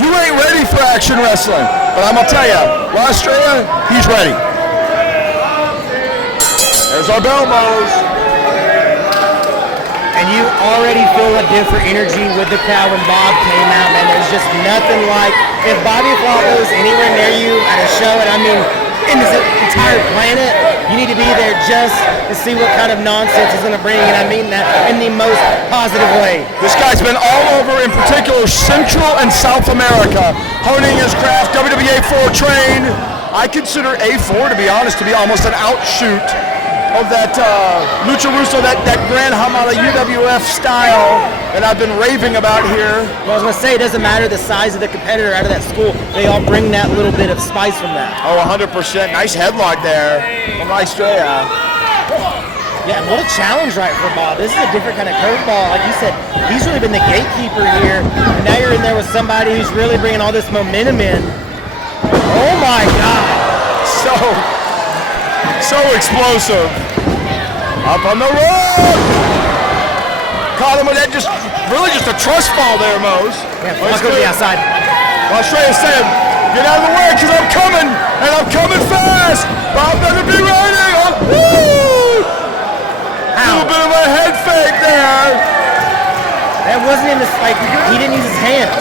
You ain't ready for action wrestling. But I'm going to tell you, Estrella, he's ready. There's our bell, Mose. And you already feel a different energy with the crowd when Bob came out, man. There's just nothing like, if Bobby Flaco is anywhere near you at a show, and I mean, in this entire planet, you need to be there just to see what kind of nonsense he's going to bring, and I mean that in the most positive way. This guy's been all over, in particular, Central and South America, honing his craft, WWA 4 trained. I consider A4, to be honest, to be almost an outshoot of that Lucha Russo, that Grand Hamada UWF style that I've been raving about here. Well, I was going to say, it doesn't matter the size of the competitor out of that school. They all bring that little bit of spice from that. Oh, 100%. Nice headlock there from Estrella. Yeah, and what a challenge, right, for Bob. This is a different kind of curveball. Like you said, he's really been the gatekeeper here. And now you're in there with somebody who's really bringing all this momentum in. Oh, my God. So explosive. Up on the road. Caught him with that, just a trust fall there, Mose. Yeah, let's go to the outside. Well, Estrella said, get out of the way, because I'm coming, and I'm coming fast. Bob better be ready. Woo! A little bit of a head fake there. That wasn't in the, like, he didn't use his hands.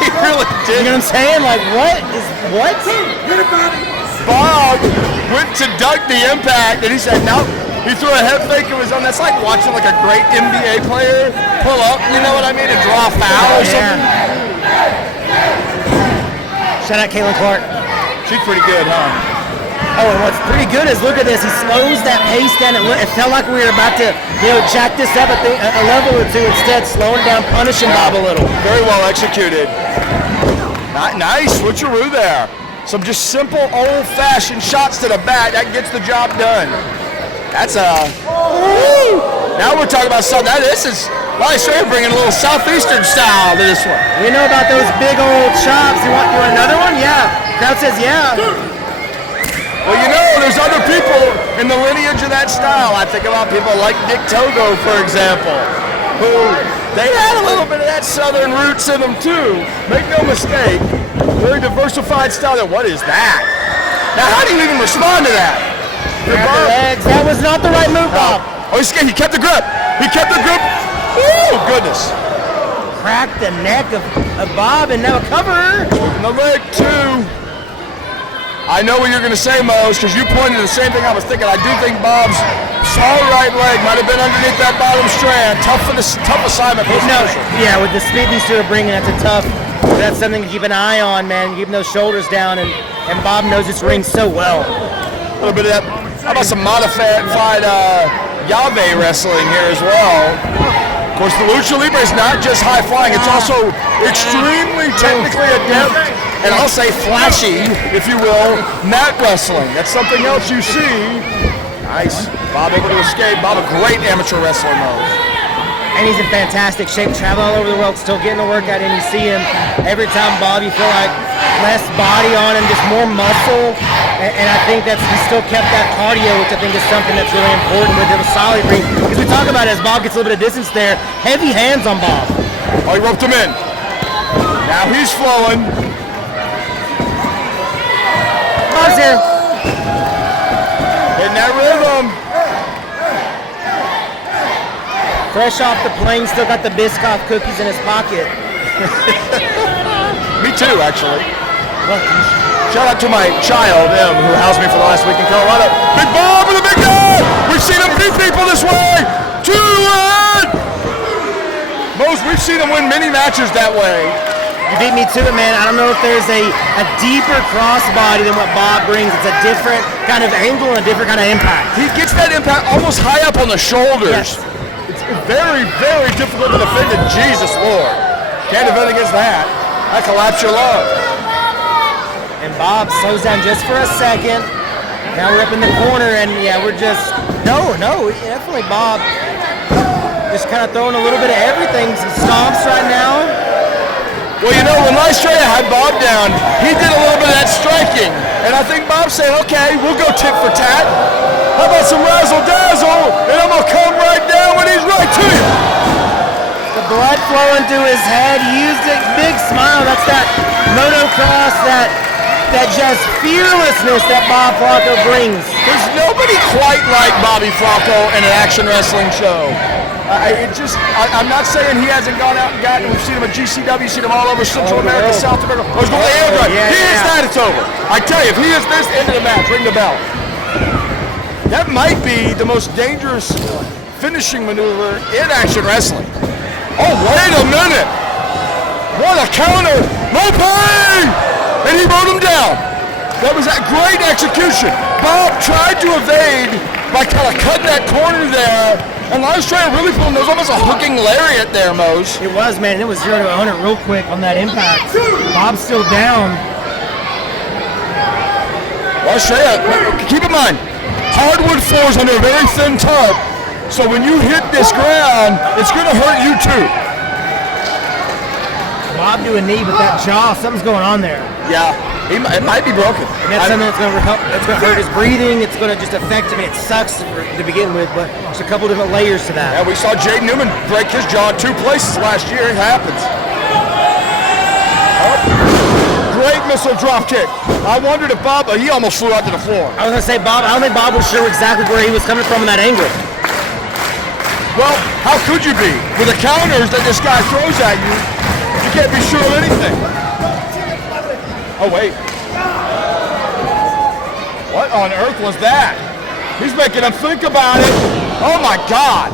He really did. You know what I'm saying? Like, what? Bob went to duck the impact, and he said, no. He threw a head fake of his own. That's like watching like a great NBA player pull up, you know what I mean, and draw a foul or something. Shout out Caitlin Clark. She's pretty good, huh? Oh, and what's pretty good is, look at this. He slows that pace down. It felt like we were about to, jack this up a level or two. Instead, slowing down, punishing Bob a little. Very well executed. Nice switcheroo there. Some just simple, old-fashioned shots to the back. That gets the job done. That's now we're talking about something. This is Estrella bringing a little southeastern style to this one. We know about those big old chops. You want another one? Yeah. Crowd says yeah. Well, there's other people in the lineage of that style. I think about people like Dick Togo, for example, who they had a little bit of that southern roots in them too. Make no mistake. Very diversified style. What is that? Now, how do you even respond to that? Grab the legs. That was not the right move, Bob. Oh, he kept the grip. He kept the grip. Oh, goodness. Cracked the neck of Bob, and now a cover. The leg, too. I know what you're going to say, Mose, because you pointed to the same thing I was thinking. I do think Bob's solid right leg might have been underneath that bottom strand. Tough assignment for Yeah, with the speed these two are bringing, that's something to keep an eye on, man. Keeping those shoulders down, and Bob knows this ring so well. A little bit of that. How about some modified Yave wrestling here as well? Of course, the Lucha Libre is not just high flying, it's also extremely technically adept, and I'll say flashy, if you will, mat wrestling. That's something else you see. Nice. Bob able to escape. Bob, a great amateur wrestler, Mose. And he's in fantastic shape, traveling all over the world, still getting the workout in. You see him every time, Bob, you feel like less body on him, just more muscle. And I think he still kept that cardio, which I think is something that's really important with the solid ring. Because we talk about it as Bob gets a little bit of distance there, heavy hands on Bob. Oh, he roped him in. Now he's flowing. Bob's here. In that rhythm. Fresh off the plane, still got the Biscoff cookies in his pocket. Me too, actually. Shout out to my child, Em, who housed me for the last week in Colorado. Big Bob with a big guy! We've seen him beat people this way! 2-1! Most, we've seen him win many matches that way. You beat me to it, man. I don't know if there's a deeper crossbody than what Bob brings. It's a different kind of angle and a different kind of impact. He gets that impact almost high up on the shoulders. Yes. It's very, very difficult to defend it. Jesus Lord. Can't defend against that. That collapse your love. And Bob slows down just for a second. Now we're up in the corner, and yeah, we're just, no, definitely Bob. Just kind of throwing a little bit of everything. Some stomps right now. Well, when Estrella had Bob down, he did a little bit of that striking. And I think Bob said, okay, we'll go tit for tat. How about some razzle dazzle? And I'm going to come right down when he's right to you. The blood flowing through his head. He used it. Big smile. That's that motocross, that just fearlessness that Bob Flaco brings. There's nobody quite like Bobby Flaco in an action wrestling show. I'm not saying he hasn't gone out and gotten. We've seen him at GCW, seen him all over Central America, South America. Oh, he's going to the air drive. He is that, it's over. I tell you, if he is this, end of the match, ring the bell. That might be the most dangerous finishing maneuver in action wrestling. Oh, wait a minute. What a counter. Lope! And he wrote him down. That was that great execution. Bob tried to evade by kind of cutting that corner there. And Estrella really pulling those, almost a hooking lariat there, Mose. It was, man. It was 0 to 100 real quick on that impact. Bob's still down. Estrella, keep in mind, hardwood floors under a very thin tarp. So when you hit this ground, it's going to hurt you too. Bob do a knee, but that jaw, something's going on there. Yeah, it might be broken. And that's something that's going to help. It's going to hurt his breathing. It's going to just affect him. It sucks to begin with, but there's a couple different layers to that. Yeah, we saw Jay Newman break his jaw in 2 places last year. It happens. Oh, great missile drop kick. I wondered if Bob, he almost flew out to the floor. I was going to say, Bob, I don't think Bob was sure exactly where he was coming from in that angle. Well, how could you be? With the counters that this guy throws at you, you can't be sure of anything. Oh, wait. What on earth was that? He's making him think about it. Oh, my God.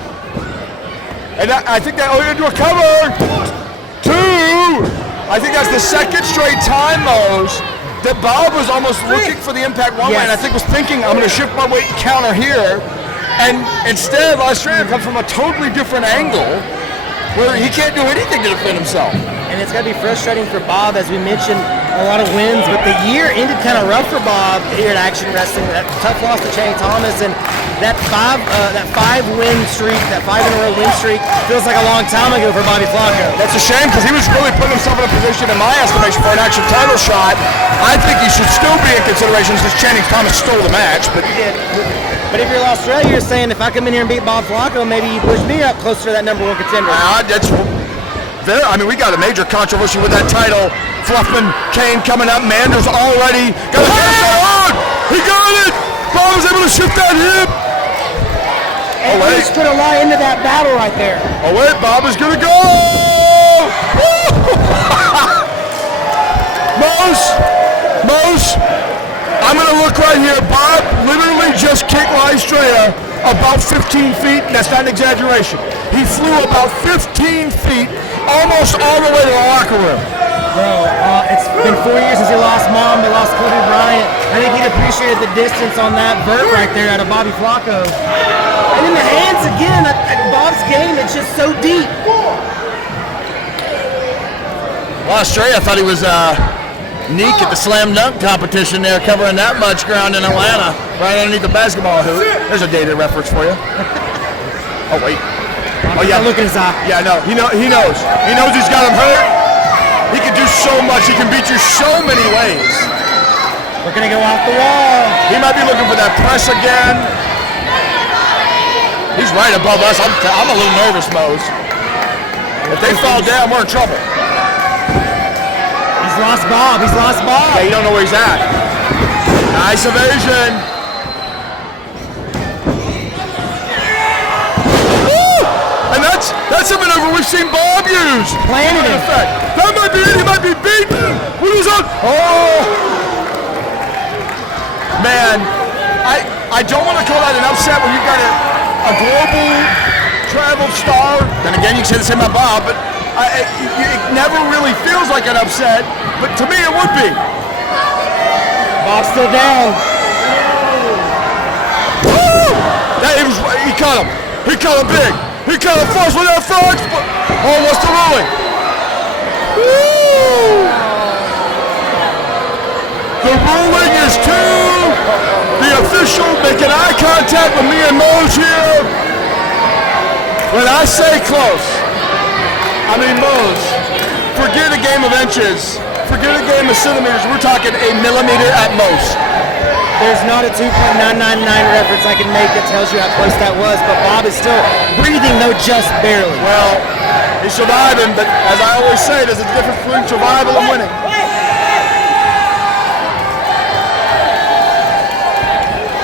And I think that, into a cover. 2. I think that's the second straight time, Mose, that Bob was almost looking for the impact one way, and I think was thinking, I'm going to shift my weight and counter here. And instead, Estrella comes from a totally different angle where he can't do anything to defend himself. And it's got to be frustrating for Bob, as we mentioned, a lot of wins, but the year ended kind of rough for Bob here at Action Wrestling. That tough loss to Channing Thomas, and that 5-win streak, that 5-in-a-row win streak, feels like a long time ago for Bobby Flaco. That's a shame, because he was really putting himself in a position, in my estimation, for an action title shot. I think he should still be in consideration since Channing Thomas stole the match. But he did. But if you're Australia, you're saying if I come in here and beat Bob Flaco, maybe you push me up closer to that #1 contender. That's there. I mean, we got a major controversy with that title. Fluffman, Kane coming up. Mander's already got a on. He got it. Bob was able to shift that hip. And he's going to lie into that battle right there. Oh wait, Bob is going to go. Mose. I'm going to look right here. Bob literally just kicked Estrella about 15 feet, and that's not an exaggeration. He flew about 15 feet, almost all the way to the locker room. Bro, it's been 4 years since he lost Mom, but lost Kobe Bryant. I think he'd appreciated the distance on that vert right there out of Bobby Flaco. And in the hands again, at Bob's game, it's just so deep. Well, Estrella thought he was Neek at the slam dunk competition there, covering that much ground in Atlanta, right underneath the basketball hoop. There's a dated reference for you. Oh wait. Oh yeah, look at his eye. Yeah, no, he knows. He knows he's got him hurt. He can do so much. He can beat you so many ways. We're gonna go off the wall. He might be looking for that press again. He's right above us. I'm a little nervous, Mose. If they fall down, we're in trouble. He's lost Bob. Yeah, you don't know where he's at. Nice evasion. Woo! And that's a maneuver we've seen Bob use. Planted him. That might be it. He might be beaten. What is that? Oh! Man, I don't want to call that an upset when you've got a global traveled star. Then again, you can say the same about Bob, but it never really feels like an upset, but to me it would be. Bob's still down. Woo! He caught him. He caught him big. He caught him flush with that frog. Oh, what's the ruling? Woo! The ruling is 2. The official making eye contact with me and Mose here. When I say close, I mean Mose. Forget a game of inches. Forget a game of centimeters. We're talking a millimeter at most. There's not a 2.999 reference I can make that tells you how close that was, but Bob is still breathing, though just barely. Well, He's surviving, but as I always say, there's a difference between survival and winning.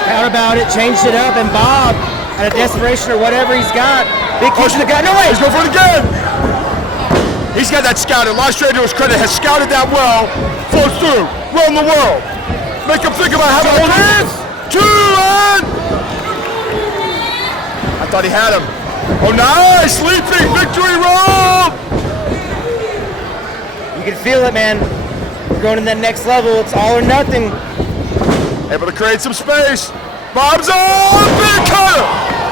Thought about it, changed it up, and Bob, out of desperation or whatever he's got, big kick to the gut. No way! He's going for it again. He's got that scouted. Last trade to his credit has scouted that well. Flows through. Run the world. Make him think about having a chance. 2 and. I thought he had him. Oh, nice! Leaping victory roll! You can feel it, man. You're going to that next level. It's all or nothing. Able to create some space. Bob's on! Big cutter!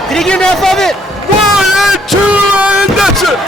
Did he get enough of it? 1 and 2 and that's it!